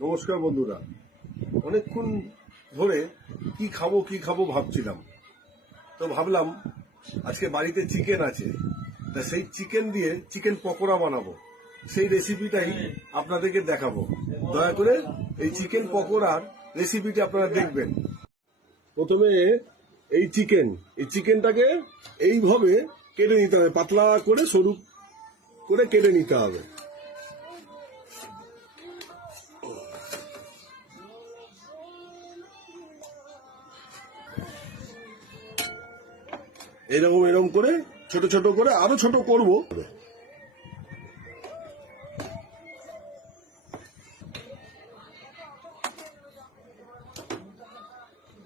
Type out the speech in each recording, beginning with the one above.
নমস্কার বন্ধুরা, অনেকক্ষণ ধরে কি খাবো ভাবছিলাম। তো ভাবলাম আজকে বাড়িতে চিকেন আছে, তা সেই চিকেন দিয়ে চিকেন পকোড়া বানাবো। সেই রেসিপিটাই আপনাদেরকে দেখাবো। দয়া করে এই চিকেন পকোড়ার রেসিপিটা আপনারা দেখবেন। প্রথমে এই চিকেনটাকে এইভাবে কেটে নিতে হবে, পাতলা করে সরু করে কেটে নিতে হবে। এরকম করে ছোট ছোট করে আরো ছোট করব।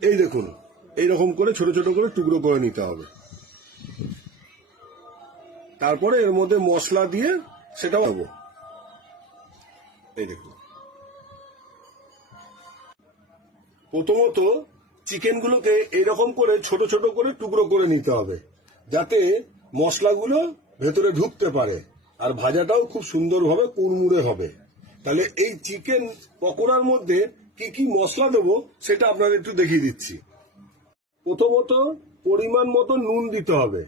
এই দেখুন, এইরকম করে ছোট ছোট করে টুকরো করে নিতে হবে। তারপরে এর মধ্যে মশলা দিয়ে সেটাও দেবো। এই দেখুন, প্রথমত চিকেনগুলোকে এইরকম করে ছোট ছোট করে টুকরো করে নিতে হবে, যাতে মশলাগুলো ভেতরে ঢুকতে পারে আর ভাজাটাও খুব সুন্দরভাবে কুড়মুড়ে হবে। তাহলে এই চিকেন পকোড়ার মধ্যে কি কি মশলা দেবো সেটা আপনাদের একটু দেখিয়ে দিচ্ছি। প্রথমত পরিমাণ মতো নুন দিতে হবে,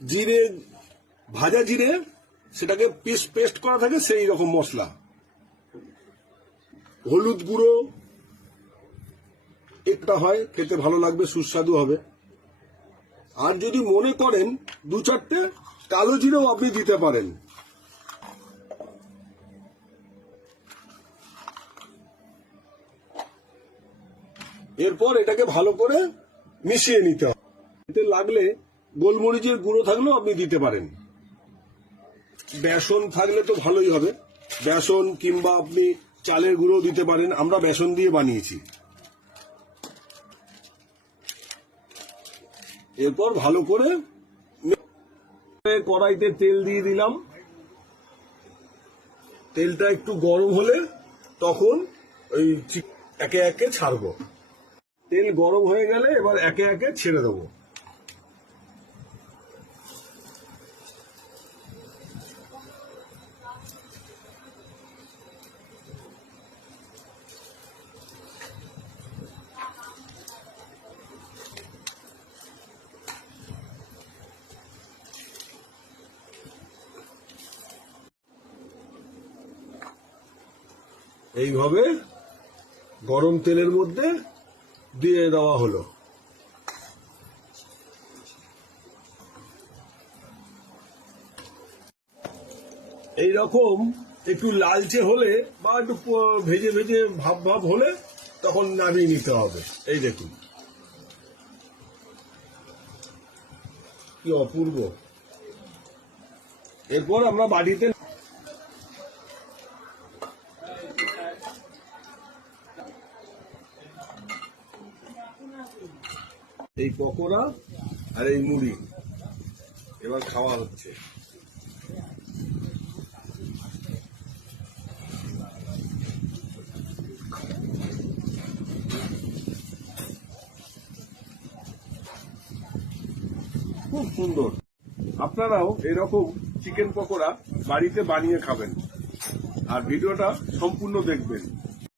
জিরে, ভাজা জিরে, সেটাকে পেস্ট করা থাকে সেই রকম মশলা, হলুদ গুঁড়ো একটা হয়, খেতে ভালো লাগবে, সুস্বাদু হবে। আর যদি মনে করেন 2-4টে কালো জিরেও আপনি দিতে পারেন। এরপর এটাকে ভালো করে মিশিয়ে নিতে হবে। এতে লাগলে গোলমরিচের গুঁড়ো থাকলেও আপনি দিতে পারেন। বেসন থাকলে তো ভালোই হবে, বেসন কিংবা আপনি চালের গুঁড়ো দিতে পারেন। আমরা বেসন দিয়ে বানিয়েছি। এরপর ভালো করে কড়াইতে তেল দিয়ে দিলাম। তেলটা একটু গরম হলে তখন ওই একে একে ছাড়বো। তেল গরম হয়ে গেলে এবার একে একে ছেড়ে দেবো। এইভাবে গরম তেলের মধ্যে দিয়ে দেওয়া হলো। এইরকম একটু লালচে হলে বা একটু ভেজে ভেজে ভাব হলে তখন নামিয়ে নিতে হবে। এই দেখুন কি অপূর্ব। এরপর আমরা বাড়িতে এই পকোড়া আর এই মুড়ি এবার খাওয়া হচ্ছে। খুব সুন্দর। আপনারাও এরকম চিকেন পকোড়া বাড়িতে বানিয়ে খাবেন আর ভিডিওটা সম্পূর্ণ দেখবেন।